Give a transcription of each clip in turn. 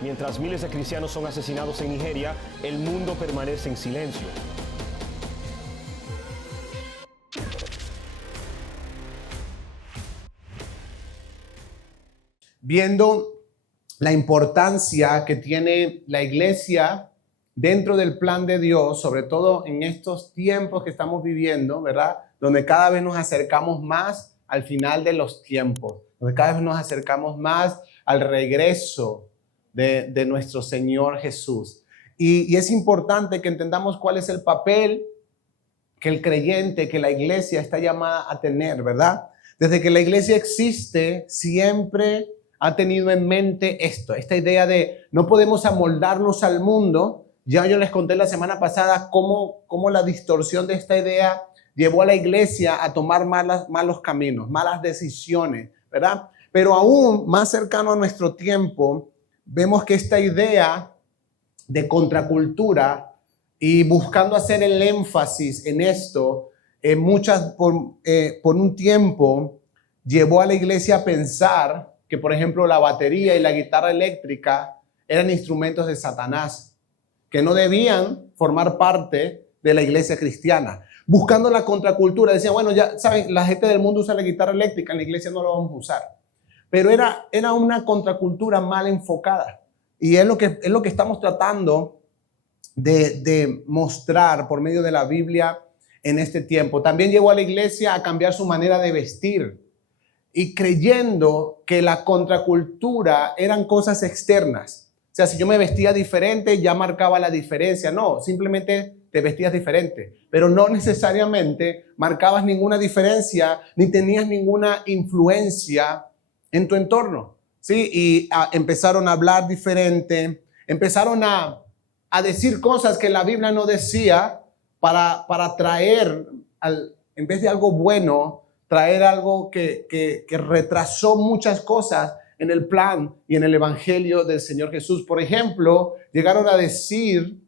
Mientras miles de cristianos son asesinados en Nigeria, el mundo permanece en silencio. Viendo la importancia que tiene la iglesia dentro del plan de Dios, sobre todo en estos tiempos que estamos viviendo, ¿verdad? Donde cada vez nos acercamos más al final de los tiempos, donde cada vez nos acercamos más al regreso de nuestro Señor Jesús. Y es importante que entendamos cuál es el papel que el creyente, que la iglesia está llamada a tener, ¿verdad? Desde que la iglesia existe, siempre ha tenido en mente esta idea de no podemos amoldarnos al mundo. Ya yo les conté la semana pasada cómo la distorsión de esta idea llevó a la iglesia a tomar malos caminos, malas decisiones, ¿verdad? Pero aún más cercano a nuestro tiempo, vemos que esta idea de contracultura y buscando hacer el énfasis en esto, por un tiempo llevó a la iglesia a pensar que, por ejemplo, la batería y la guitarra eléctrica eran instrumentos de Satanás, que no debían formar parte de la iglesia cristiana. Buscando la contracultura, decían, bueno, ya saben, la gente del mundo usa la guitarra eléctrica, en la iglesia no lo vamos a usar. Pero era una contracultura mal enfocada. Y es lo que estamos tratando de mostrar por medio de la Biblia en este tiempo. También llevó a la iglesia a cambiar su manera de vestir y creyendo que la contracultura eran cosas externas. O sea, si yo me vestía diferente, ya marcaba la diferencia. No, simplemente te vestías diferente, pero no necesariamente marcabas ninguna diferencia ni tenías ninguna influencia en tu entorno, ¿sí? Y empezaron a hablar diferente, empezaron a decir cosas que la Biblia no decía para traer, en vez de algo bueno, traer algo que retrasó muchas cosas en el plan y en el evangelio del Señor Jesús. Por ejemplo, llegaron a decir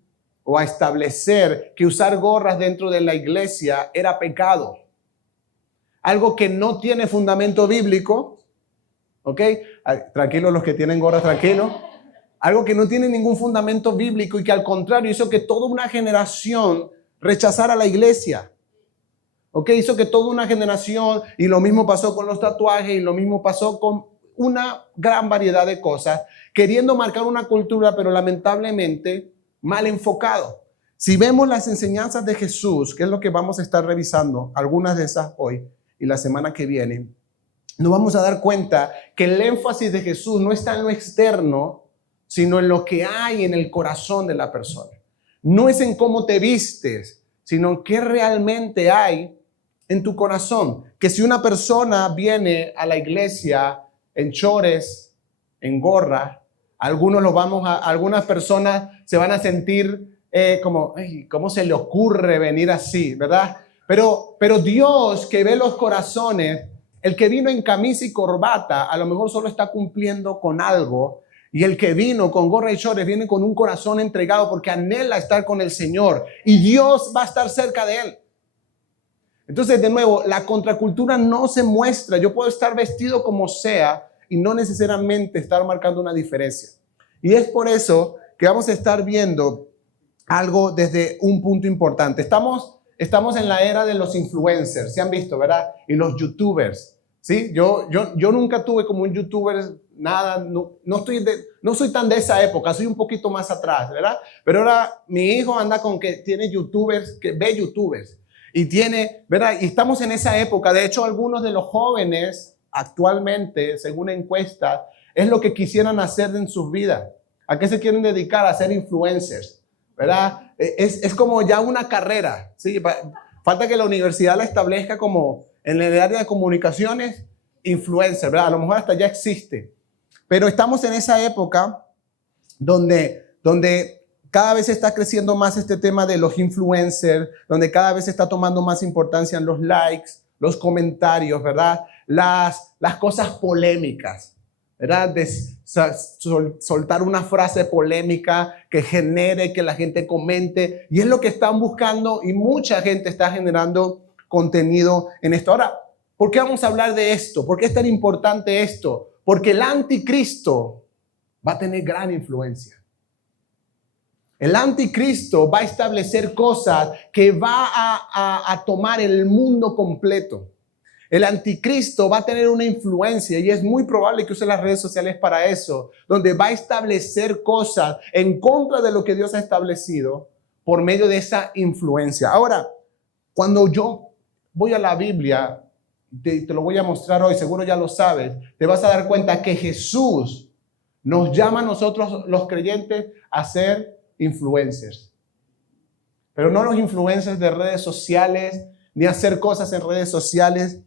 o a establecer que usar gorras dentro de la iglesia era pecado. Algo que no tiene fundamento bíblico. ¿Ok? Tranquilos los que tienen gorras, tranquilos. Algo que no tiene ningún fundamento bíblico y que al contrario hizo que toda una generación rechazara la iglesia. ¿Ok? Hizo que toda una generación, y lo mismo pasó con los tatuajes, y lo mismo pasó con una gran variedad de cosas, queriendo marcar una cultura, pero lamentablemente mal enfocado. Si vemos las enseñanzas de Jesús, que es lo que vamos a estar revisando, algunas de esas hoy y la semana que viene, nos vamos a dar cuenta que el énfasis de Jesús no está en lo externo, sino en lo que hay en el corazón de la persona. No es en cómo te vistes, sino en qué realmente hay en tu corazón. Que si una persona viene a la iglesia en chores, en gorra, algunas personas se van a sentir como, ay, ¿cómo se le ocurre venir así? ¿Verdad? Pero Dios, que ve los corazones, el que vino en camisa y corbata, a lo mejor solo está cumpliendo con algo. Y el que vino con gorra y chores viene con un corazón entregado porque anhela estar con el Señor. Y Dios va a estar cerca de él. Entonces, de nuevo, la contracultura no se muestra. Yo puedo estar vestido como sea y no necesariamente estar marcando una diferencia. Y es por eso que vamos a estar viendo algo desde un punto importante. Estamos en la era de los influencers, se han visto, ¿verdad? Y los youtubers, ¿sí? Yo nunca tuve como un youtuber, nada, no soy tan de esa época, soy un poquito más atrás, ¿verdad? Pero ahora mi hijo anda con que tiene youtubers, que ve youtubers. Y tiene, ¿verdad? Y estamos en esa época. De hecho, algunos de los jóvenes actualmente, según encuestas, es lo que quisieran hacer en sus vidas. ¿A qué se quieren dedicar? A ser influencers, ¿verdad? Es como ya una carrera, ¿sí? Falta que la universidad la establezca como en el área de comunicaciones, influencer, ¿verdad? A lo mejor hasta ya existe. Pero estamos en esa época donde cada vez está creciendo más este tema de los influencers, donde cada vez está tomando más importancia en los likes, los comentarios, ¿verdad? Las cosas polémicas. ¿verdad? De soltar una frase polémica que genere que la gente comente. Y es lo que están buscando y mucha gente está generando contenido en esto. Ahora, ¿por qué vamos a hablar de esto? ¿Por qué es tan importante esto? Porque el anticristo va a tener gran influencia. El anticristo va a establecer cosas que va a tomar el mundo completo. El anticristo va a tener una influencia y es muy probable que use las redes sociales para eso, donde va a establecer cosas en contra de lo que Dios ha establecido por medio de esa influencia. Ahora, cuando yo voy a la Biblia, te lo voy a mostrar hoy, seguro ya lo sabes, te vas a dar cuenta que Jesús nos llama a nosotros los creyentes a ser influencers. Pero no los influencers de redes sociales, ni hacer cosas en redes sociales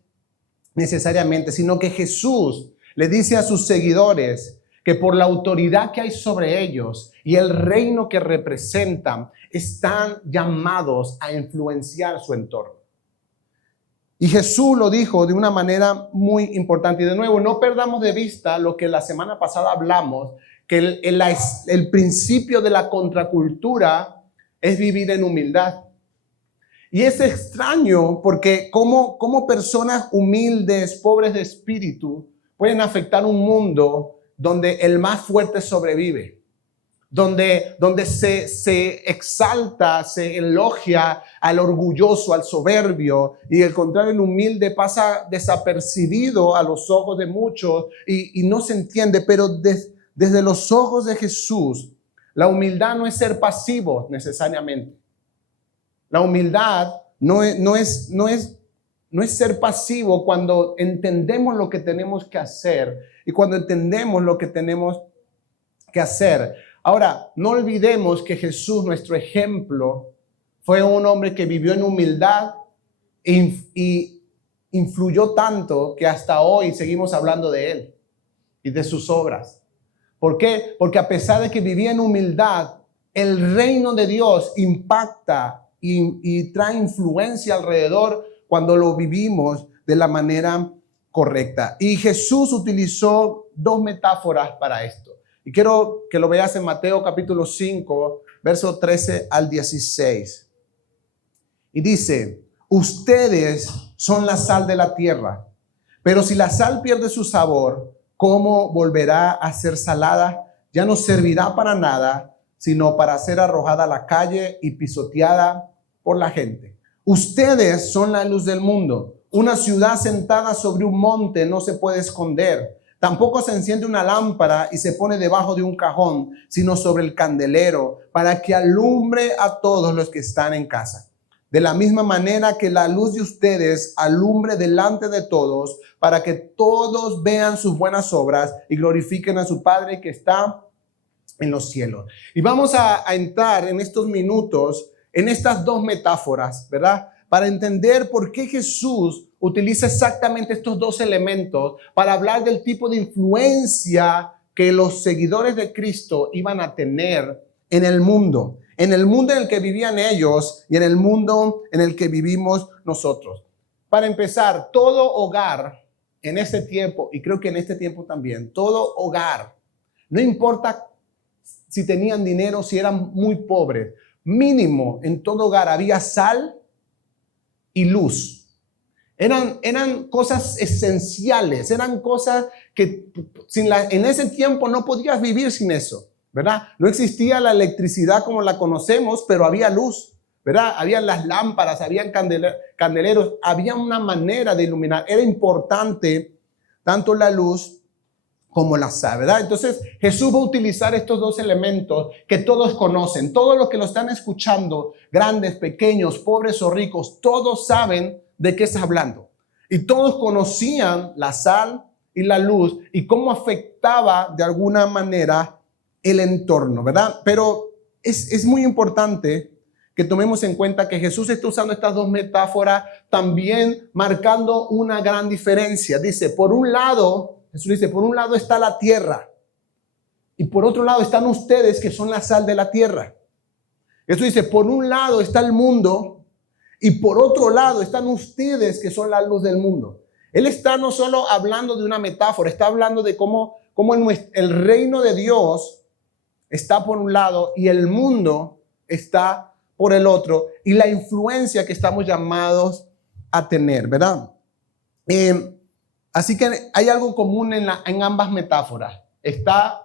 necesariamente, sino que Jesús le dice a sus seguidores que por la autoridad que hay sobre ellos y el reino que representan, están llamados a influenciar su entorno. Y Jesús lo dijo de una manera muy importante. Y de nuevo, no perdamos de vista lo que la semana pasada hablamos, que el principio de la contracultura es vivir en humildad. Y es extraño porque como personas humildes, pobres de espíritu, pueden afectar un mundo donde el más fuerte sobrevive, donde se exalta, se elogia al orgulloso, al soberbio, y al contrario, el humilde pasa desapercibido a los ojos de muchos y no se entiende, pero desde los ojos de Jesús, la humildad no es ser pasivo necesariamente. La humildad no es ser pasivo cuando entendemos lo que tenemos que hacer y cuando entendemos lo que tenemos que hacer. Ahora, no olvidemos que Jesús, nuestro ejemplo, fue un hombre que vivió en humildad y influyó tanto que hasta hoy seguimos hablando de él y de sus obras. ¿Por qué? Porque a pesar de que vivía en humildad, el reino de Dios impacta y trae influencia alrededor cuando lo vivimos de la manera correcta. Y Jesús utilizó dos metáforas para esto. Y quiero que lo veas en Mateo capítulo 5, verso 13 al 16. Y dice, ustedes son la sal de la tierra, pero si la sal pierde su sabor, ¿cómo volverá a ser salada? Ya no servirá para nada, sino para ser arrojada a la calle y pisoteada por la gente. Ustedes son la luz del mundo. Una ciudad sentada sobre un monte no se puede esconder. Tampoco se enciende una lámpara y se pone debajo de un cajón, sino sobre el candelero, para que alumbre a todos los que están en casa. De la misma manera que la luz de ustedes alumbre delante de todos, para que todos vean sus buenas obras y glorifiquen a su Padre que está en los cielos. Y vamos a entrar en estos minutos en estas dos metáforas, ¿verdad? Para entender por qué Jesús utiliza exactamente estos dos elementos para hablar del tipo de influencia que los seguidores de Cristo iban a tener en el mundo en el que vivían ellos y en el mundo en el que vivimos nosotros. Para empezar, todo hogar en ese tiempo, y creo que en este tiempo también, todo hogar, no importa si tenían dinero, si eran muy pobres, mínimo en todo hogar había sal y luz. Eran cosas esenciales, eran cosas que en ese tiempo no podías vivir sin eso, ¿verdad? No existía la electricidad como la conocemos, pero había luz, ¿verdad? Habían las lámparas, habían candeleros, había una manera de iluminar. Era importante tanto la luz como la sal, ¿verdad? Entonces Jesús va a utilizar estos dos elementos que todos conocen. Todos los que lo están escuchando, grandes, pequeños, pobres o ricos, todos saben de qué está hablando. Y todos conocían la sal y la luz y cómo afectaba de alguna manera el entorno, ¿verdad? Pero es muy importante que tomemos en cuenta que Jesús está usando estas dos metáforas también marcando una gran diferencia. Dice, por un lado, Jesús dice, por un lado está la tierra y por otro lado están ustedes que son la sal de la tierra. Jesús dice, por un lado está el mundo y por otro lado están ustedes que son la luz del mundo. Él está no solo hablando de una metáfora, está hablando de cómo cómo el reino de Dios está por un lado y el mundo está por el otro, y la influencia que estamos llamados a tener, ¿verdad? Así que hay algo común en ambas metáforas. Estamos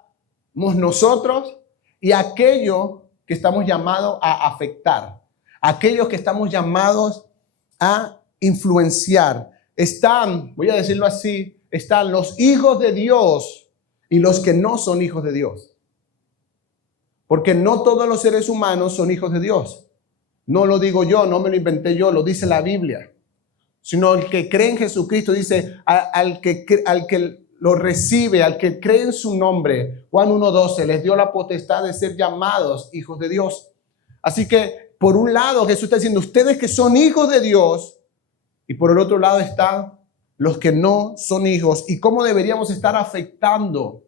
nosotros y aquello que estamos llamados a afectar, aquellos que estamos llamados a influenciar. Están, voy a decirlo así, están los hijos de Dios y los que no son hijos de Dios. Porque no todos los seres humanos son hijos de Dios. No lo digo yo, no me lo inventé yo, lo dice la Biblia. Sino el que cree en Jesucristo, dice, al que lo recibe, al que cree en su nombre, Juan 1:12, les dio la potestad de ser llamados hijos de Dios. Así que, por un lado, Jesús está diciendo, ustedes que son hijos de Dios, y por el otro lado están los que no son hijos, y cómo deberíamos estar afectando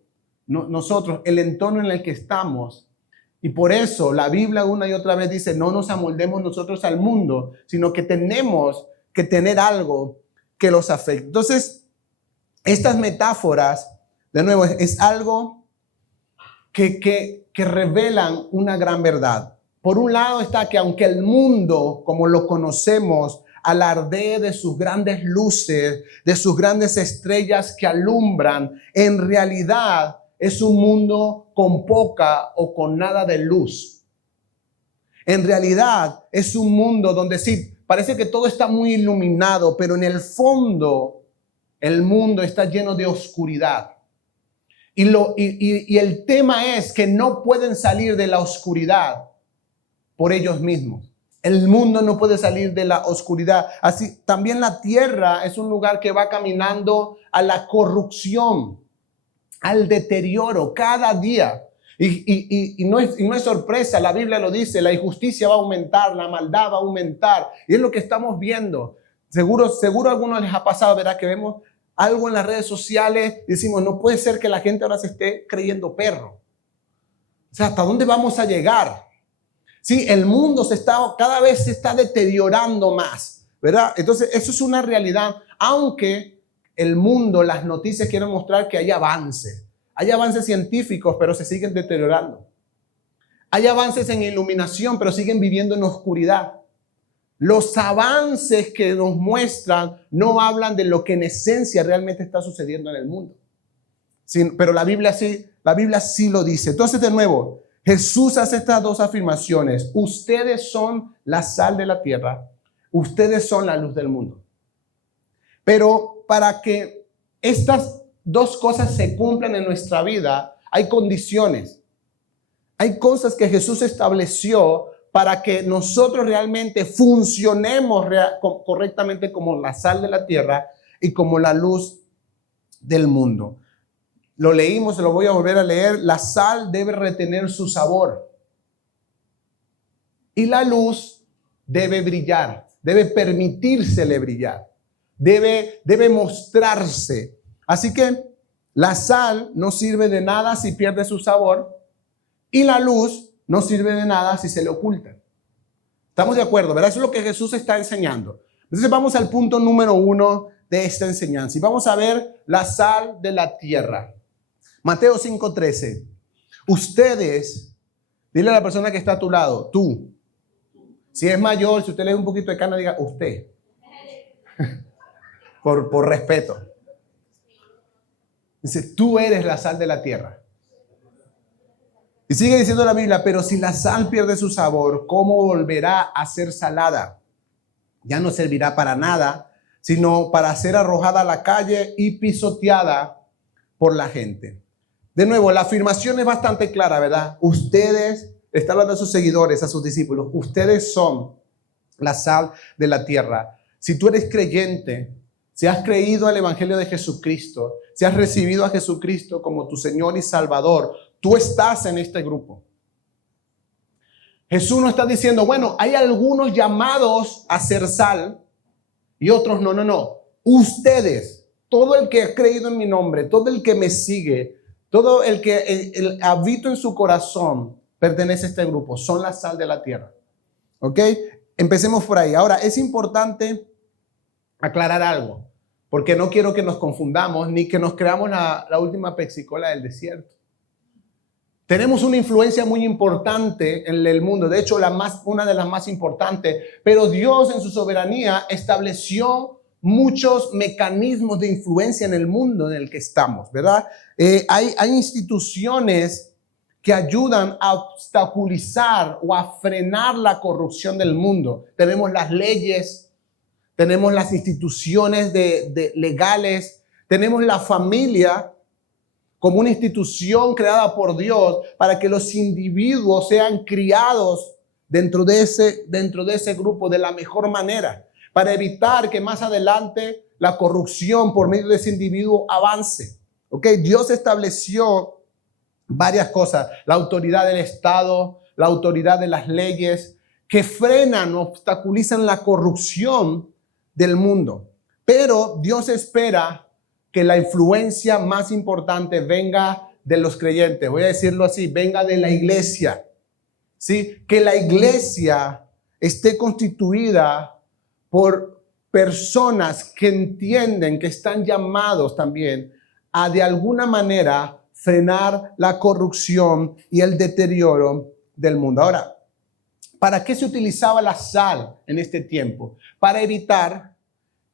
nosotros el entorno en el que estamos. Y por eso la Biblia una y otra vez dice, no nos amoldemos nosotros al mundo, sino que tenemos que tener algo que los afecte. Entonces, estas metáforas, de nuevo, es algo que revelan una gran verdad. Por un lado está que aunque el mundo, como lo conocemos, alardee de sus grandes luces, de sus grandes estrellas que alumbran, en realidad es un mundo con poca o con nada de luz. En realidad es un mundo donde sí, parece que todo está muy iluminado, pero en el fondo el mundo está lleno de oscuridad. Y el tema es que no pueden salir de la oscuridad por ellos mismos. El mundo no puede salir de la oscuridad. Así, también la tierra es un lugar que va caminando a la corrupción, al deterioro cada día. Y no es sorpresa, la Biblia lo dice, la injusticia va a aumentar, la maldad va a aumentar. Y es lo que estamos viendo. Seguro a algunos les ha pasado, ¿verdad? Que vemos algo en las redes sociales y decimos, no puede ser que la gente ahora se esté creyendo perro. O sea, ¿hasta dónde vamos a llegar? Sí, el mundo cada vez se está deteriorando más, ¿verdad? Entonces, eso es una realidad, aunque el mundo, las noticias quieren mostrar que hay avances. Hay avances científicos, pero se siguen deteriorando. Hay avances en iluminación, pero siguen viviendo en oscuridad. Los avances que nos muestran no hablan de lo que en esencia realmente está sucediendo en el mundo. Sí, pero la Biblia sí lo dice. Entonces, de nuevo, Jesús hace estas dos afirmaciones. Ustedes son la sal de la tierra. Ustedes son la luz del mundo. Pero para que estas dos cosas se cumplan en nuestra vida, hay condiciones. Hay cosas que Jesús estableció para que nosotros realmente funcionemos correctamente como la sal de la tierra y como la luz del mundo. Lo leímos, se lo voy a volver a leer. La sal debe retener su sabor. Y la luz debe brillar, debe permitírsele brillar, debe mostrarse. Así que la sal no sirve de nada si pierde su sabor y la luz no sirve de nada si se le oculta. ¿Estamos de acuerdo? ¿Verdad? Eso es lo que Jesús está enseñando. Entonces vamos al punto número 1 de esta enseñanza y vamos a ver la sal de la tierra. Mateo 5:13. Ustedes, dile a la persona que está a tu lado, tú. Si es mayor, si usted le da un poquito de cana, diga usted. por respeto. Dice, tú eres la sal de la tierra. Y sigue diciendo la Biblia, pero si la sal pierde su sabor, ¿cómo volverá a ser salada? Ya no servirá para nada, sino para ser arrojada a la calle y pisoteada por la gente. De nuevo, la afirmación es bastante clara, ¿verdad? Ustedes, está hablando a sus seguidores, a sus discípulos, ustedes son la sal de la tierra. Si tú eres creyente, si has creído al Evangelio de Jesucristo, si has recibido a Jesucristo como tu Señor y Salvador, tú estás en este grupo. Jesús no está diciendo, bueno, hay algunos llamados a ser sal y otros no. Ustedes, todo el que ha creído en mi nombre, todo el que me sigue, todo el que habito en su corazón pertenece a este grupo. Son la sal de la tierra. ¿Ok? Empecemos por ahí. Ahora, es importante aclarar algo. porque no quiero que nos confundamos ni que nos creamos la última Pepsi-Cola del desierto. Tenemos una influencia muy importante en el mundo, de hecho una de las más importantes, pero Dios en su soberanía estableció muchos mecanismos de influencia en el mundo en el que estamos, ¿verdad? Hay instituciones que ayudan a obstaculizar o a frenar la corrupción del mundo. Tenemos las leyes, tenemos las instituciones legales, tenemos la familia como una institución creada por Dios para que los individuos sean criados dentro de ese grupo de la mejor manera, para evitar que más adelante la corrupción por medio de ese individuo avance. ¿Okay? Dios estableció varias cosas, la autoridad del Estado, la autoridad de las leyes, que frenan, obstaculizan la corrupción del mundo. Pero Dios espera que la influencia más importante venga de los creyentes. Voy a decirlo así, venga de la iglesia. ¿Sí? Que la iglesia esté constituida por personas que entienden, que están llamados también a de alguna manera frenar la corrupción y el deterioro del mundo. Ahora, ¿para qué se utilizaba la sal en este tiempo? Para evitar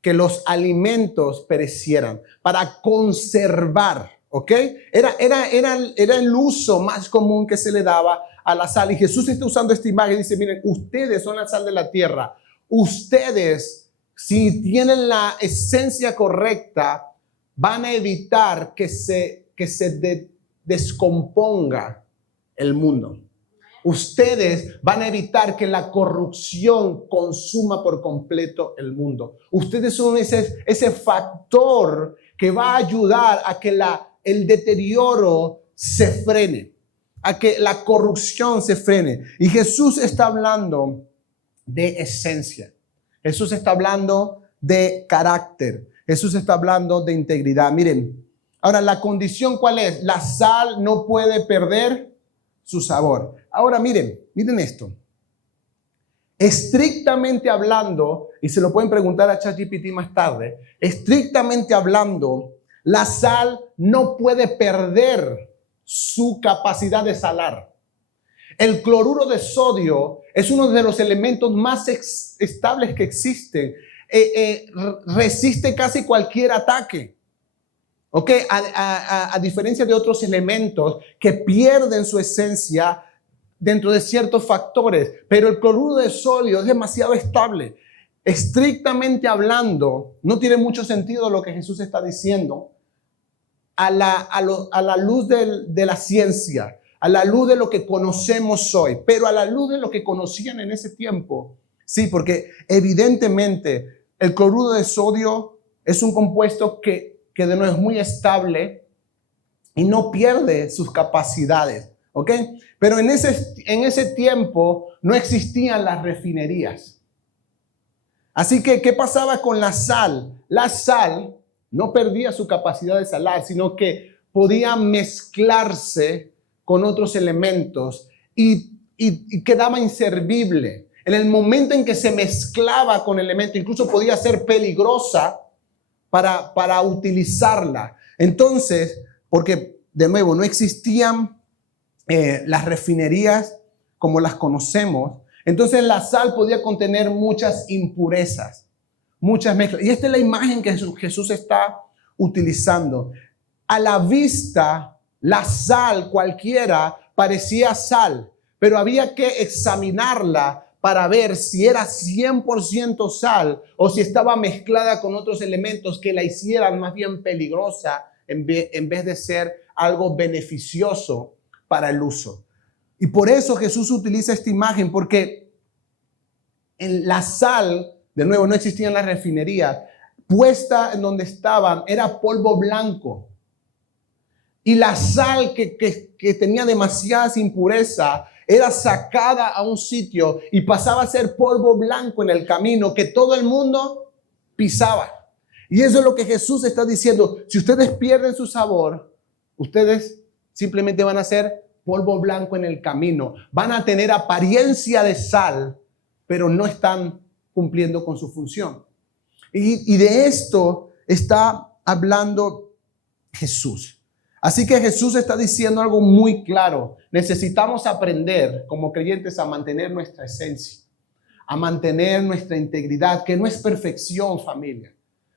que los alimentos perecieran, para conservar, ¿ok? Era el uso más común que se le daba a la sal. Y Jesús está usando esta imagen y dice, miren, ustedes son la sal de la tierra. Ustedes, si tienen la esencia correcta, van a evitar que se descomponga el mundo. Ustedes van a evitar que la corrupción consuma por completo el mundo. Ustedes son ese factor que va a ayudar a que el deterioro se frene, a que la corrupción se frene. Y Jesús está hablando de esencia. Jesús está hablando de carácter. Jesús está hablando de integridad. Miren, ahora la condición ¿cuál es? La sal no puede perder su sabor. Ahora miren esto. Estrictamente hablando, y se lo pueden preguntar a ChatGPT más tarde, estrictamente hablando, la sal no puede perder su capacidad de salar. El cloruro de sodio es uno de los elementos más estables que existen. Resiste casi cualquier ataque. Okay, a diferencia de otros elementos que pierden su esencia dentro de ciertos factores, pero el cloruro de sodio es demasiado estable. Estrictamente hablando, no tiene mucho sentido lo que Jesús está diciendo a la luz de la ciencia, a la luz de lo que conocemos hoy, pero a la luz de lo que conocían en ese tiempo. Sí, porque evidentemente el cloruro de sodio es un compuesto que de nuevo es muy estable y no pierde sus capacidades, ¿ok? Pero en ese tiempo no existían las refinerías. Así que, ¿qué pasaba con la sal? La sal no perdía su capacidad de salar, sino que podía mezclarse con otros elementos y quedaba inservible. En el momento en que se mezclaba con elementos, incluso podía ser peligrosa para utilizarla. Entonces, porque de nuevo no existían las refinerías como las conocemos, entonces la sal podía contener muchas impurezas, muchas mezclas. Y esta es la imagen que Jesús está utilizando. A la vista, la sal cualquiera parecía sal, pero había que examinarla para ver si era 100% sal o si estaba mezclada con otros elementos que la hicieran más bien peligrosa en vez de ser algo beneficioso para el uso. Y por eso Jesús utiliza esta imagen, porque en la sal, de nuevo, no existían las refinerías, puesta en donde estaban era polvo blanco. Y la sal que tenía demasiadas impurezas era sacada a un sitio y pasaba a ser polvo blanco en el camino que todo el mundo pisaba. Y eso es lo que Jesús está diciendo. Si ustedes pierden su sabor, ustedes simplemente van a ser polvo blanco en el camino. Van a tener apariencia de sal, pero no están cumpliendo con su función. Y de esto está hablando Jesús. Así que Jesús está diciendo algo muy claro. Necesitamos aprender como creyentes a mantener nuestra esencia, a mantener nuestra integridad, que no es perfección, familia.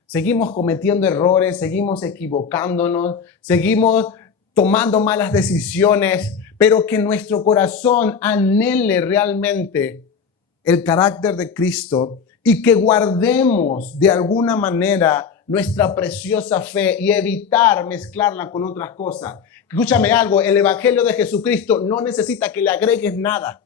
Seguimos cometiendo errores, seguimos equivocándonos, seguimos tomando malas decisiones, pero que nuestro corazón anhele realmente el carácter de Cristo y que guardemos de alguna manera nuestra preciosa fe y evitar mezclarla con otras cosas. Escúchame algo, el evangelio de Jesucristo no necesita que le agregues nada.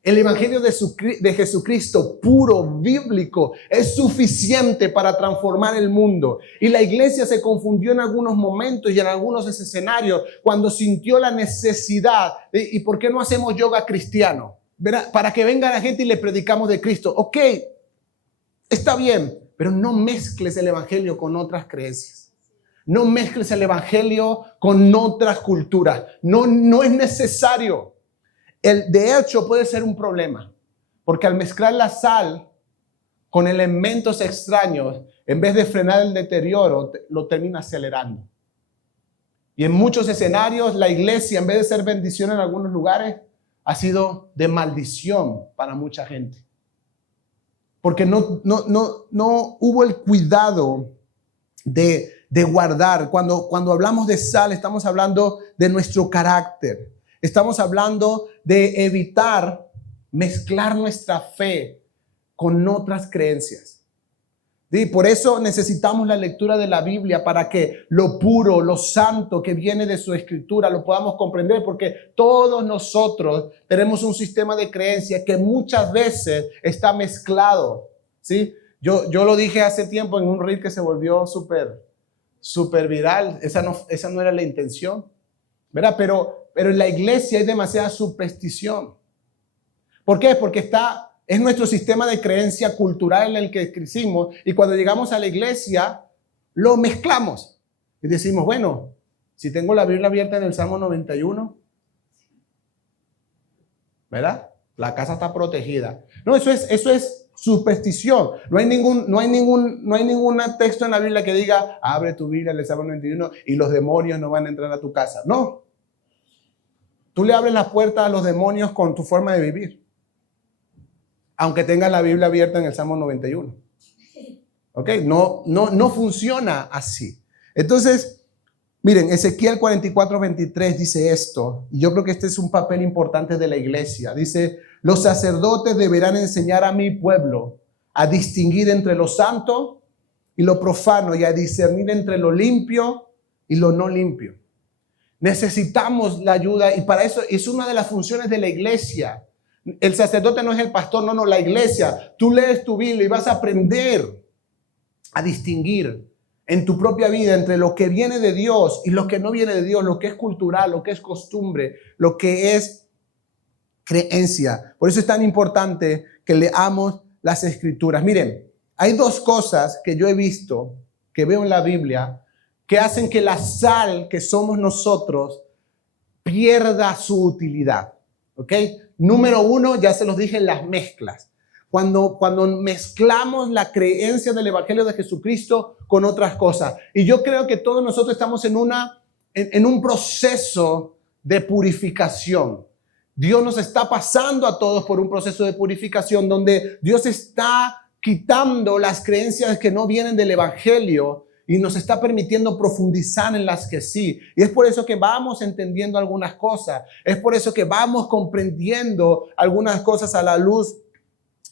El evangelio de Jesucristo puro, bíblico, es suficiente para transformar el mundo. Y la iglesia se confundió en algunos momentos y en algunos escenarios cuando sintió la necesidad de, ¿y por qué no hacemos yoga cristiano? ¿Verdad? Para que venga la gente y le predicamos de Cristo. Ok, está bien, pero no mezcles el evangelio con otras creencias. No mezcles el evangelio con otras culturas. No es necesario. De hecho, puede ser un problema, porque al mezclar la sal con elementos extraños, en vez de frenar el deterioro, lo termina acelerando. Y en muchos escenarios, la iglesia, en vez de ser bendición en algunos lugares, ha sido de maldición para mucha gente. Porque no hubo el cuidado de guardar. Cuando hablamos de sal, estamos hablando de nuestro carácter. Estamos hablando de evitar mezclar nuestra fe con otras creencias. Y por eso necesitamos la lectura de la Biblia para que lo puro, lo santo que viene de su escritura lo podamos comprender, porque todos nosotros tenemos un sistema de creencias que muchas veces está mezclado. ¿Sí? Yo lo dije hace tiempo en un reel que se volvió súper viral. Esa no era la intención, ¿verdad? Pero en la iglesia hay demasiada superstición. ¿Por qué? Porque es nuestro sistema de creencia cultural en el que crecimos, y cuando llegamos a la iglesia lo mezclamos y decimos, bueno, si tengo la Biblia abierta en el Salmo 91, ¿verdad? La casa está protegida. No, eso es superstición. No hay ningún texto en la Biblia que diga, abre tu Biblia en el Salmo 91 y los demonios no van a entrar a tu casa. No. Tú le abres la puerta a los demonios con tu forma de vivir, aunque tengas la Biblia abierta en el Salmo 91. ¿Ok? No funciona así. Entonces, miren, Ezequiel 44:23 dice esto, y yo creo que este es un papel importante de la iglesia. Dice, los sacerdotes deberán enseñar a mi pueblo a distinguir entre lo santo y lo profano, y a discernir entre lo limpio y lo no limpio. Necesitamos la ayuda, y para eso es una de las funciones de la iglesia. El sacerdote no es el pastor, no, la iglesia. Tú lees tu Biblia y vas a aprender a distinguir en tu propia vida entre lo que viene de Dios y lo que no viene de Dios, lo que es cultural, lo que es costumbre, lo que es creencia. Por eso es tan importante que leamos las escrituras. Miren, hay dos cosas que yo he visto, que veo en la Biblia, que hacen que la sal que somos nosotros pierda su utilidad. ¿Ok? Número uno, ya se los dije, las mezclas. Cuando mezclamos la creencia del Evangelio de Jesucristo con otras cosas. Y yo creo que todos nosotros estamos en un proceso de purificación. Dios nos está pasando a todos por un proceso de purificación donde Dios está quitando las creencias que no vienen del Evangelio y nos está permitiendo profundizar en las que sí. Y es por eso que vamos entendiendo algunas cosas. Es por eso que vamos comprendiendo algunas cosas a la luz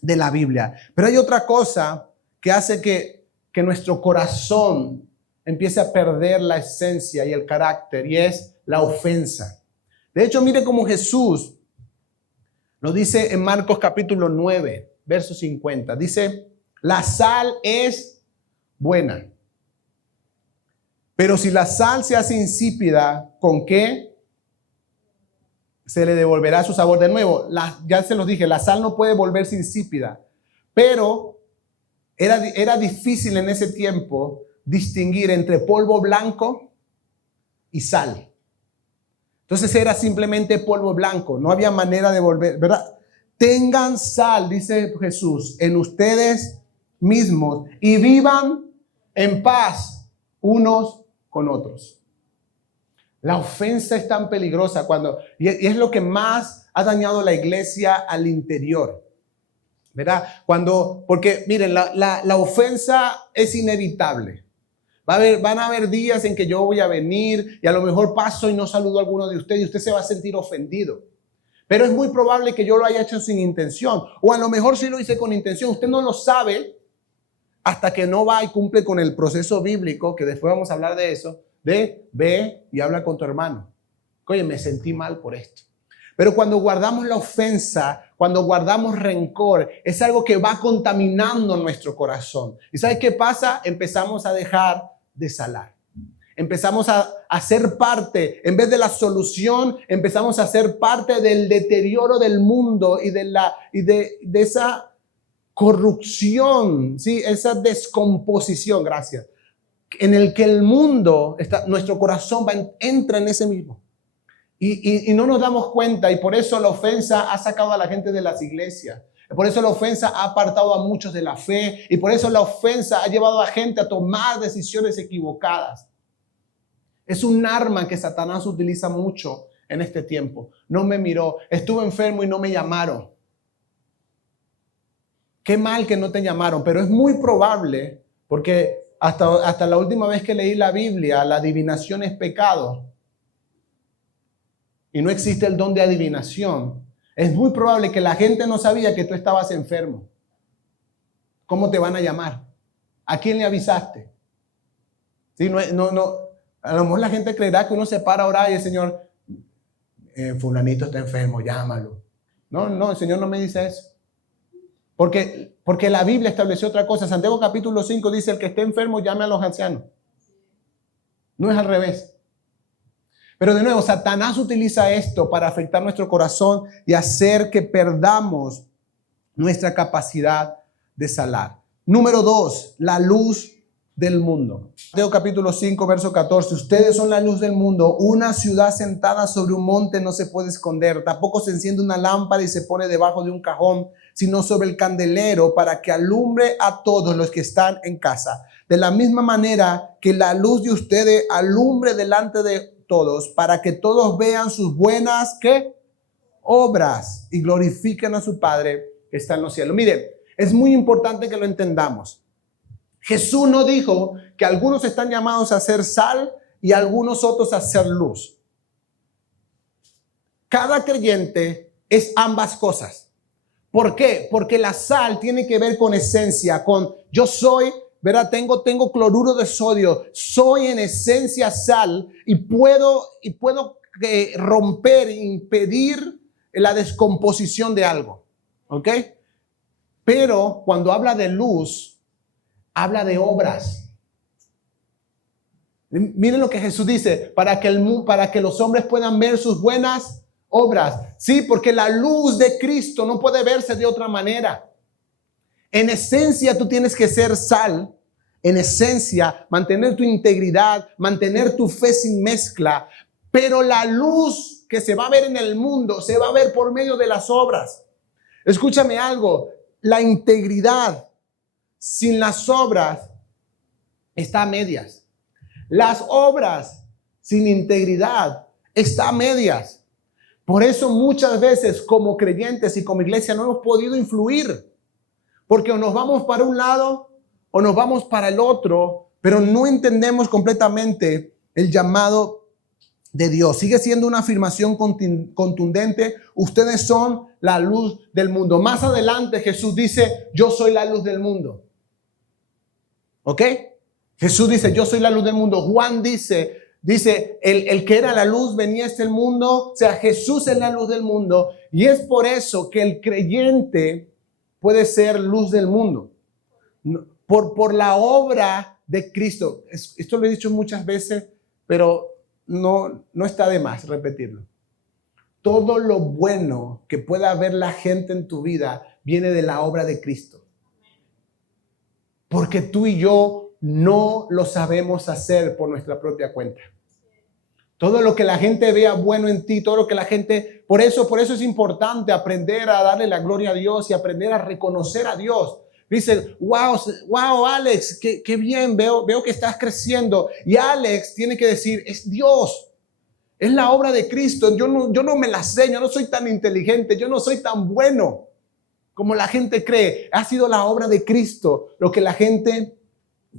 de la Biblia. Pero hay otra cosa que hace que nuestro corazón empiece a perder la esencia y el carácter, y es la ofensa. De hecho, mire cómo Jesús lo dice en Marcos capítulo 9, verso 50. Dice, la sal es buena. Pero si la sal se hace insípida, ¿con qué se le devolverá su sabor de nuevo? Ya se los dije, la sal no puede volverse insípida. Pero era difícil en ese tiempo distinguir entre polvo blanco y sal. Entonces era simplemente polvo blanco. No había manera de volver, ¿verdad? Tengan sal, dice Jesús, en ustedes mismos y vivan en paz unos con otros. La ofensa es tan peligrosa y es lo que más ha dañado la iglesia al interior, ¿verdad? Porque miren, la ofensa es inevitable. Van a haber días en que yo voy a venir y a lo mejor paso y no saludo a alguno de ustedes y usted se va a sentir ofendido. Pero es muy probable que yo lo haya hecho sin intención. O a lo mejor sí lo hice con intención. Usted no lo sabe hasta que no va y cumple con el proceso bíblico, que después vamos a hablar de eso, de ve y habla con tu hermano. Oye, me sentí mal por esto. Pero cuando guardamos la ofensa, cuando guardamos rencor, es algo que va contaminando nuestro corazón. ¿Y sabes qué pasa? Empezamos a dejar de salar. Empezamos a ser parte, en vez de la solución, empezamos a ser parte del deterioro del mundo y de esa corrupción, ¿sí? Esa descomposición, gracias, en el que el mundo, nuestro corazón entra en ese mismo. Y no nos damos cuenta, y por eso la ofensa ha sacado a la gente de las iglesias. Por eso la ofensa ha apartado a muchos de la fe, y por eso la ofensa ha llevado a gente a tomar decisiones equivocadas. Es un arma que Satanás utiliza mucho en este tiempo. No me miró, estuve enfermo y no me llamaron. Qué mal que no te llamaron, pero es muy probable, porque hasta la última vez que leí la Biblia, la adivinación es pecado. Y no existe el don de adivinación. Es muy probable que la gente no sabía que tú estabas enfermo. ¿Cómo te van a llamar? ¿A quién le avisaste? Sí, no. A lo mejor la gente creerá que uno se para a orar y el Señor, fulanito está enfermo, llámalo. No, el Señor no me dice eso. Porque la Biblia estableció otra cosa. Santiago capítulo 5 dice, el que esté enfermo llame a los ancianos. No es al revés. Pero de nuevo, Satanás utiliza esto para afectar nuestro corazón y hacer que perdamos nuestra capacidad de salar. Número 2, la luz del mundo. Mateo capítulo 5, verso 14. Ustedes son la luz del mundo. Una ciudad sentada sobre un monte no se puede esconder. Tampoco se enciende una lámpara y se pone debajo de un cajón, sino sobre el candelero para que alumbre a todos los que están en casa. De la misma manera que la luz de ustedes alumbre delante de todos, para que todos vean sus buenas, ¿qué? Obras y glorifiquen a su Padre que está en los cielos. Miren, es muy importante que lo entendamos. Jesús no dijo que algunos están llamados a ser sal y algunos otros a ser luz. Cada creyente es ambas cosas. ¿Por qué? Porque la sal tiene que ver con esencia, con yo soy, ¿verdad? Tengo cloruro de sodio, soy en esencia sal y puedo romper, impedir la descomposición de algo. ¿Ok? Pero cuando habla de luz, habla de obras. Miren lo que Jesús dice, para que los hombres puedan ver sus buenas obras. Sí, porque la luz de Cristo no puede verse de otra manera. En esencia tú tienes que ser sal, en esencia mantener tu integridad, mantener tu fe sin mezcla, pero la luz que se va a ver en el mundo se va a ver por medio de las obras. Escúchame algo, la integridad sin las obras está a medias. Las obras sin integridad está a medias. Por eso muchas veces como creyentes y como iglesia no hemos podido influir. Porque o nos vamos para un lado o nos vamos para el otro, pero no entendemos completamente el llamado de Dios. Sigue siendo una afirmación contundente. Ustedes son la luz del mundo. Más adelante Jesús dice, yo soy la luz del mundo. ¿Ok? Jesús dice, yo soy la luz del mundo. Juan dice, el que era la luz venía a este mundo. O sea, Jesús es la luz del mundo. Y es por eso que el creyente puede ser luz del mundo. Por la obra de Cristo. Esto lo he dicho muchas veces, pero no está de más repetirlo. Todo lo bueno que pueda ver la gente en tu vida viene de la obra de Cristo. Porque tú y yo no lo sabemos hacer por nuestra propia cuenta. Todo lo que la gente vea bueno en ti, todo lo que la gente... Por eso es importante aprender a darle la gloria a Dios y aprender a reconocer a Dios. Dice, wow, Alex, qué bien, veo que estás creciendo. Y Alex tiene que decir, es Dios, es la obra de Cristo. Yo no me la sé, yo no soy tan inteligente, yo no soy tan bueno como la gente cree. Ha sido la obra de Cristo lo que la gente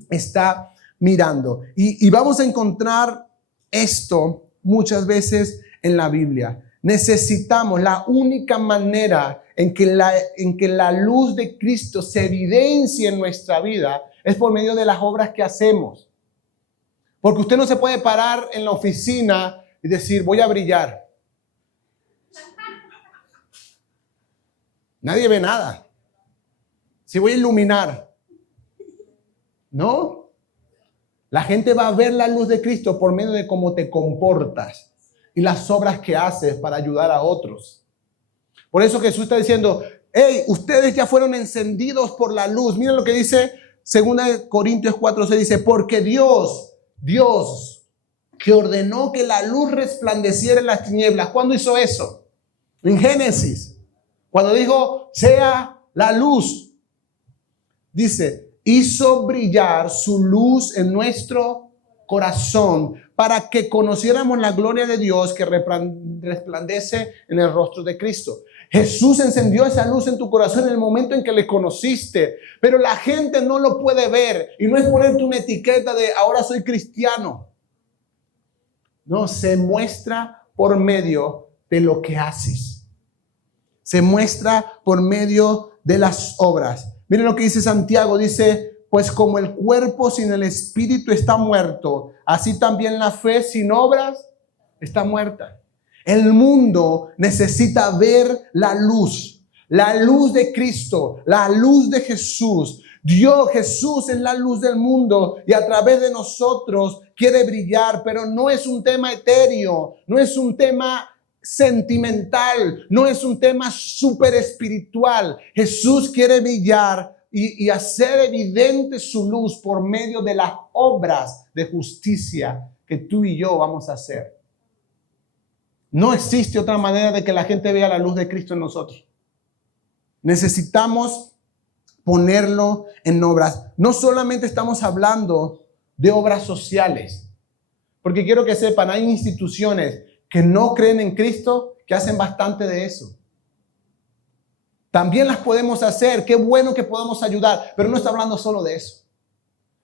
está mirando. Y vamos a encontrar esto muchas veces en la Biblia. Necesitamos, la única manera en que la luz de Cristo se evidencie en nuestra vida es por medio de las obras que hacemos. Porque usted no se puede parar en la oficina y decir, voy a brillar. Nadie ve nada. Si voy a iluminar. No. La gente va a ver la luz de Cristo por medio de cómo te comportas y las obras que haces para ayudar a otros. Por eso Jesús está diciendo, hey, ustedes ya fueron encendidos por la luz. Miren lo que dice 2 Corintios 4:6, dice, porque Dios que ordenó que la luz resplandeciera en las tinieblas. ¿Cuándo hizo eso? En Génesis. Cuando dijo, sea la luz. Dice, hizo brillar su luz en nuestro corazón para que conociéramos la gloria de Dios que resplandece en el rostro de Cristo. Jesús encendió esa luz en tu corazón en el momento en que le conociste, pero la gente no lo puede ver y no es ponerte una etiqueta de ahora soy cristiano. No, se muestra por medio de lo que haces. Se muestra por medio de las obras. Miren lo que dice Santiago, dice, pues como el cuerpo sin el espíritu está muerto, así también la fe sin obras está muerta. El mundo necesita ver la luz de Cristo, la luz de Jesús. Jesús es la luz del mundo y a través de nosotros quiere brillar, pero no es un tema etéreo, no es un tema sentimental, no es un tema súper espiritual. Jesús quiere brillar y hacer evidente su luz por medio de las obras de justicia que tú y yo vamos a hacer. No existe otra manera de que la gente vea la luz de Cristo en nosotros. Necesitamos ponerlo en obras. No solamente estamos hablando de obras sociales, porque quiero que sepan, hay instituciones que no creen en Cristo que hacen bastante de eso. También las podemos hacer, qué bueno que podamos ayudar, pero no está hablando solo de eso.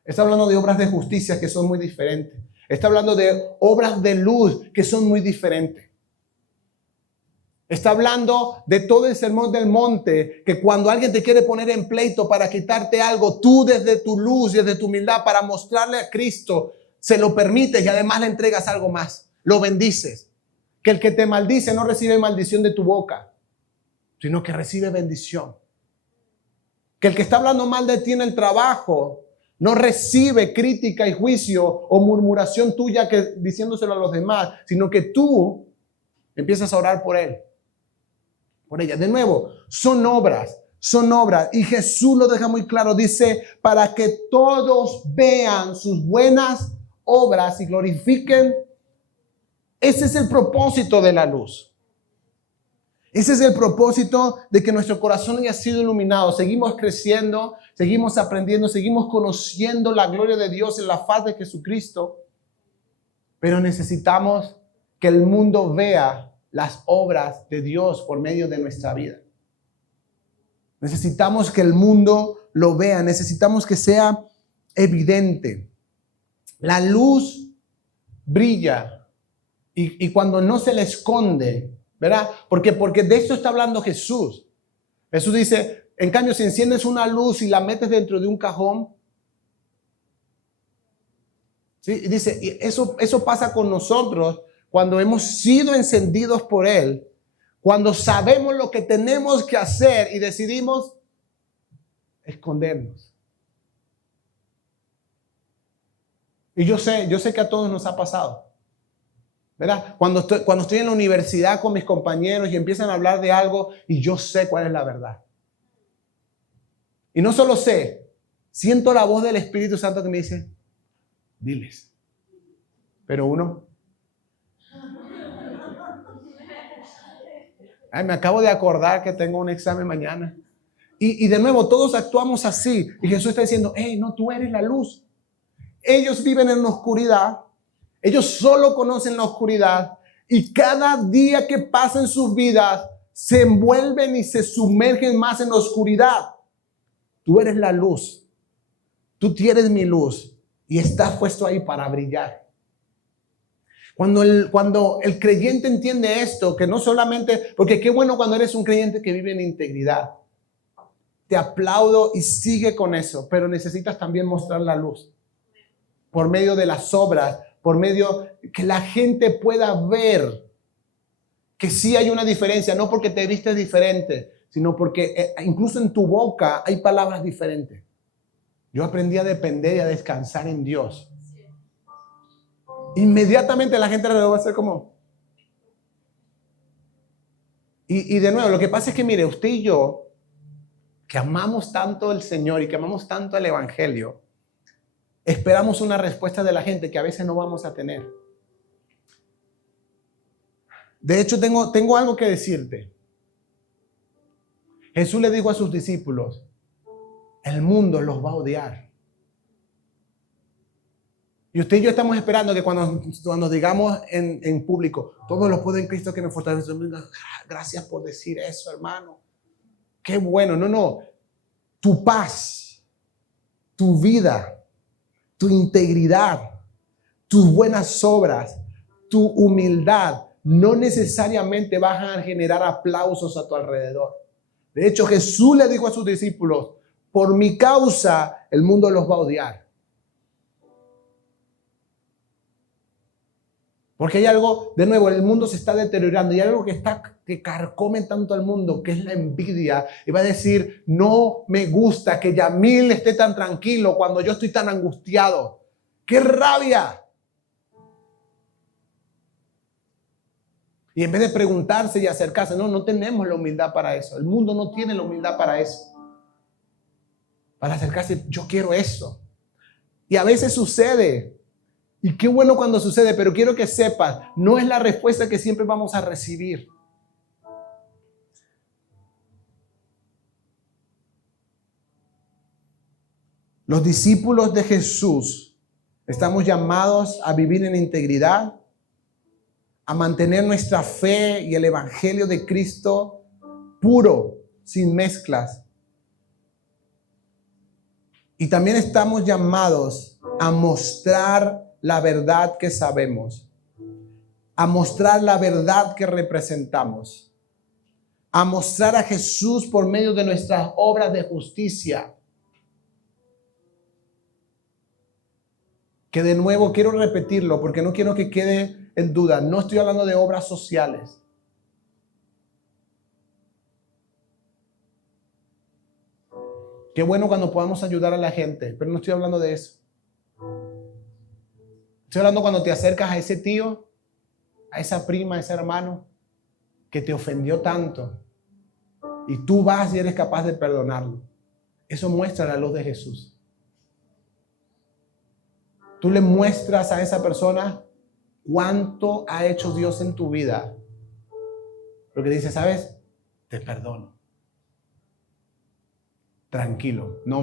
Está hablando de obras de justicia que son muy diferentes. Está hablando de obras de luz que son muy diferentes. Está hablando de todo el sermón del monte, que cuando alguien te quiere poner en pleito para quitarte algo, tú desde tu luz y desde tu humildad para mostrarle a Cristo, se lo permites y además le entregas algo más. Lo bendices. Que el que te maldice no recibe maldición de tu boca, sino que recibe bendición. Que el que está hablando mal de ti en el trabajo no recibe crítica y juicio o murmuración tuya que diciéndoselo a los demás, sino que tú empiezas a orar por él, por ella. De nuevo, son obras. Y Jesús lo deja muy claro. Dice, para que todos vean sus buenas obras y glorifiquen. Ese es el propósito de la luz. Ese es el propósito de que nuestro corazón haya sido iluminado. Seguimos creciendo, seguimos aprendiendo, seguimos conociendo la gloria de Dios en la faz de Jesucristo. Pero necesitamos que el mundo vea las obras de Dios por medio de nuestra vida. Necesitamos que el mundo lo vea, necesitamos que sea evidente. La luz brilla y cuando no se le esconde, ¿verdad? Porque de esto está hablando Jesús. Jesús dice, en cambio, si enciendes una luz y la metes dentro de un cajón, ¿sí? Y dice, y eso pasa con nosotros cuando hemos sido encendidos por Él, cuando sabemos lo que tenemos que hacer y decidimos escondernos. Y yo sé que a todos nos ha pasado, ¿verdad? Cuando estoy en la universidad con mis compañeros y empiezan a hablar de algo y yo sé cuál es la verdad. Y no solo sé, siento la voz del Espíritu Santo que me dice, diles. Pero uno, me acabo de acordar que tengo un examen mañana. Y de nuevo, todos actuamos así. Y Jesús está diciendo, hey, no, tú eres la luz. Ellos viven en la oscuridad. Ellos solo conocen la oscuridad. Y cada día que pasa en sus vidas, se envuelven y se sumergen más en la oscuridad. Tú eres la luz. Tú tienes mi luz. Y estás puesto ahí para brillar. Cuando el creyente entiende esto, que no solamente, porque qué bueno cuando eres un creyente que vive en integridad. Te aplaudo y sigue con eso, pero necesitas también mostrar la luz. Por medio de las obras, por medio que la gente pueda ver que sí hay una diferencia, no porque te vistes diferente, sino porque incluso en tu boca hay palabras diferentes. Yo aprendí a depender y a descansar en Dios. Inmediatamente la gente alrededor va a ser como... Y de nuevo, lo que pasa es que, mire, usted y yo, que amamos tanto al Señor y que amamos tanto el Evangelio, esperamos una respuesta de la gente que a veces no vamos a tener. De hecho, tengo algo que decirte. Jesús le dijo a sus discípulos, el mundo los va a odiar. Y usted y yo estamos esperando que cuando digamos en público, todos los puedo en Cristo que me fortalece. Gracias por decir eso, hermano. Qué bueno. No. Tu paz, tu vida, tu integridad, tus buenas obras, tu humildad, no necesariamente van a generar aplausos a tu alrededor. De hecho, Jesús le dijo a sus discípulos, por mi causa el mundo los va a odiar. Porque hay algo, de nuevo, el mundo se está deteriorando y hay algo que carcome tanto al mundo, que es la envidia. Y va a decir, no me gusta que Yamil esté tan tranquilo cuando yo estoy tan angustiado. ¡Qué rabia! Y en vez de preguntarse y acercarse, no tenemos la humildad para eso. El mundo no tiene la humildad para eso. Para acercarse, yo quiero eso. Y a veces sucede. Y qué bueno cuando sucede, pero quiero que sepas, no es la respuesta que siempre vamos a recibir. Los discípulos de Jesús estamos llamados a vivir en integridad, a mantener nuestra fe y el Evangelio de Cristo puro, sin mezclas. Y también estamos llamados a mostrar la verdad que sabemos, a mostrar la verdad que representamos, a mostrar a Jesús por medio de nuestras obras de justicia. Que de nuevo quiero repetirlo porque no quiero que quede en duda. No estoy hablando de obras sociales. Qué bueno cuando podamos ayudar a la gente, pero no estoy hablando de eso. Estoy hablando cuando te acercas a ese tío, a esa prima, a ese hermano que te ofendió tanto y tú vas y eres capaz de perdonarlo. Eso muestra la luz de Jesús. Tú le muestras a esa persona cuánto ha hecho Dios en tu vida. Porque dice, ¿sabes? Te perdono. Tranquilo, no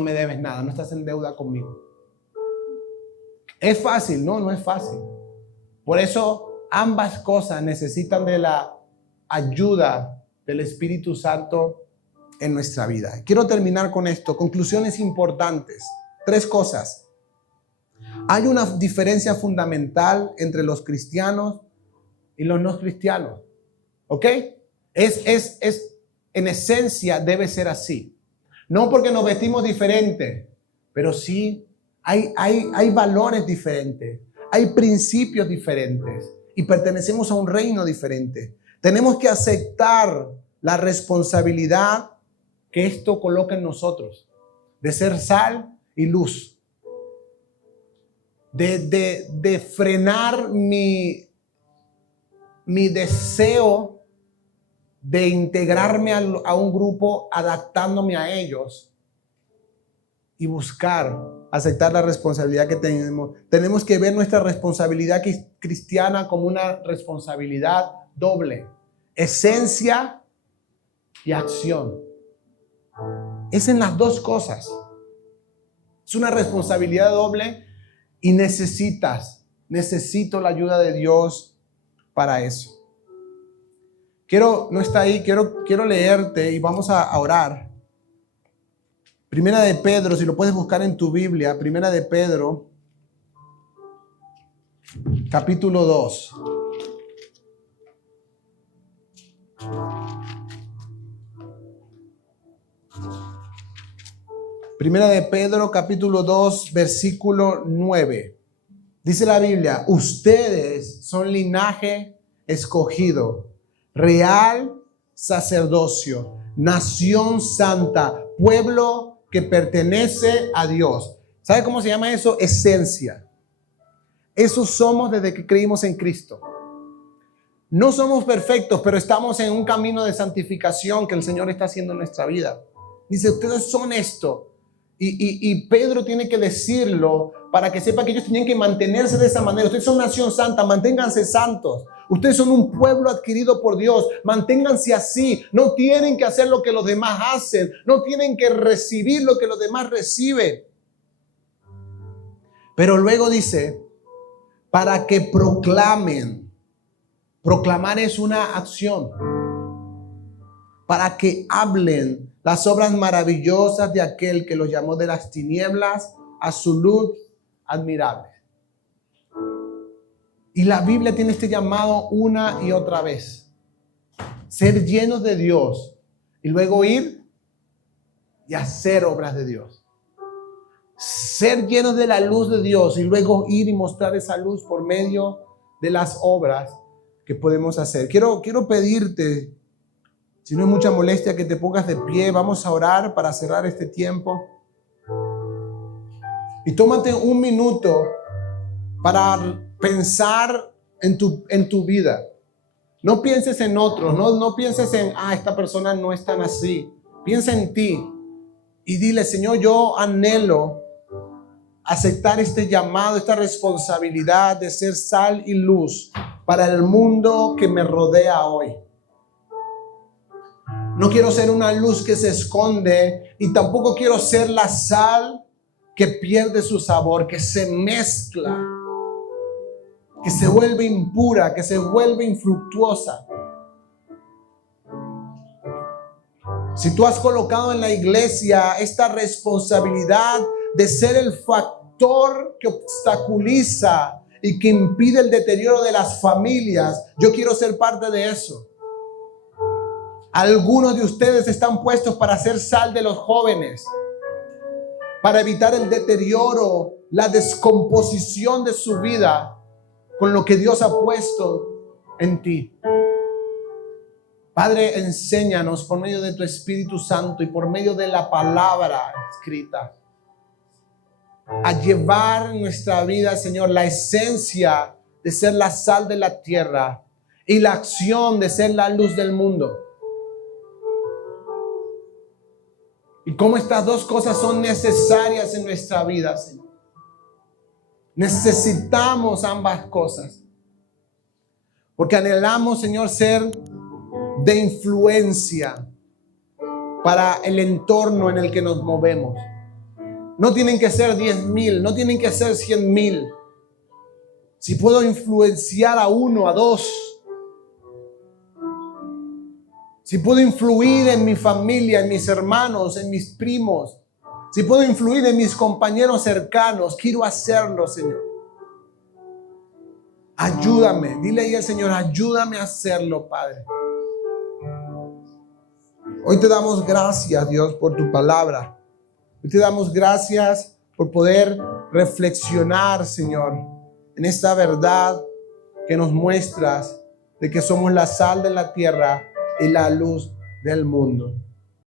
me debes nada, no estás en deuda conmigo. ¿Es fácil? No es fácil. Por eso ambas cosas necesitan de la ayuda del Espíritu Santo en nuestra vida. Quiero terminar con esto. Conclusiones importantes. 3 cosas. Hay una diferencia fundamental entre los cristianos y los no cristianos. ¿Ok? En esencia debe ser así. No porque nos vestimos diferente, pero sí hay valores diferentes, hay principios diferentes y pertenecemos a un reino diferente. Tenemos que aceptar la responsabilidad que esto coloca en nosotros, de ser sal y luz, de frenar mi deseo de integrarme a un grupo adaptándome a ellos y buscar aceptar la responsabilidad que tenemos. Tenemos que ver nuestra responsabilidad cristiana como una responsabilidad doble, esencia y acción. Es en las dos cosas. Es una responsabilidad doble y necesito la ayuda de Dios para eso. No está ahí, quiero leerte y vamos a orar. Primera de Pedro, si lo puedes buscar en tu Biblia, Primera de Pedro, capítulo 2. Primera de Pedro, capítulo 2, versículo 9. Dice la Biblia, ustedes son linaje escogido, real sacerdocio, nación santa, pueblo que pertenece a Dios. ¿Sabe cómo se llama eso? Esencia. Eso somos desde que creímos en Cristo. No somos perfectos, pero estamos en un camino de santificación que el Señor está haciendo en nuestra vida. Dice, ustedes son esto. Y Pedro tiene que decirlo para que sepa que ellos tenían que mantenerse de esa manera. Ustedes son nación santa, manténganse santos. Ustedes son un pueblo adquirido por Dios, manténganse así. No tienen que hacer lo que los demás hacen, no tienen que recibir lo que los demás reciben. Pero luego dice, para que proclamen. Proclamar es una acción. Para que hablen las obras maravillosas de aquel que los llamó de las tinieblas a su luz admirable. Y la Biblia tiene este llamado una y otra vez. Ser llenos de Dios y luego ir y hacer obras de Dios. Ser llenos de la luz de Dios y luego ir y mostrar esa luz por medio de las obras que podemos hacer. Quiero pedirte, si no es mucha molestia, que te pongas de pie. Vamos a orar para cerrar este tiempo. Y tómate un minuto para pensar en tu vida. No pienses en otros, no pienses en, esta persona no es tan así. Piensa en ti y dile, Señor, yo anhelo aceptar este llamado, esta responsabilidad de ser sal y luz para el mundo que me rodea hoy. No quiero ser una luz que se esconde y tampoco quiero ser la sal que pierde su sabor, que se mezcla, que se vuelve impura, que se vuelve infructuosa. Si tú has colocado en la iglesia esta responsabilidad de ser el factor que obstaculiza y que impide el deterioro de las familias, yo quiero ser parte de eso. Algunos de ustedes están puestos para ser sal de los jóvenes, para evitar el deterioro, la descomposición de su vida con lo que Dios ha puesto en ti. Padre, enséñanos por medio de tu Espíritu Santo y por medio de la palabra escrita a llevar en nuestra vida, Señor, la esencia de ser la sal de la tierra y la acción de ser la luz del mundo. Y cómo estas dos cosas son necesarias en nuestra vida, Señor. Necesitamos ambas cosas. Porque anhelamos, Señor, ser de influencia para el entorno en el que nos movemos. No tienen que ser 10,000, no tienen que ser 100,000. Si puedo influenciar a 1, a 2, si puedo influir en mi familia, en mis hermanos, en mis primos, si puedo influir en mis compañeros cercanos, quiero hacerlo, Señor. Ayúdame, dile ahí al Señor, ayúdame a hacerlo, Padre. Hoy te damos gracias, Dios, por tu palabra. Hoy te damos gracias por poder reflexionar, Señor, en esta verdad que nos muestras de que somos la sal de la tierra y la luz del mundo.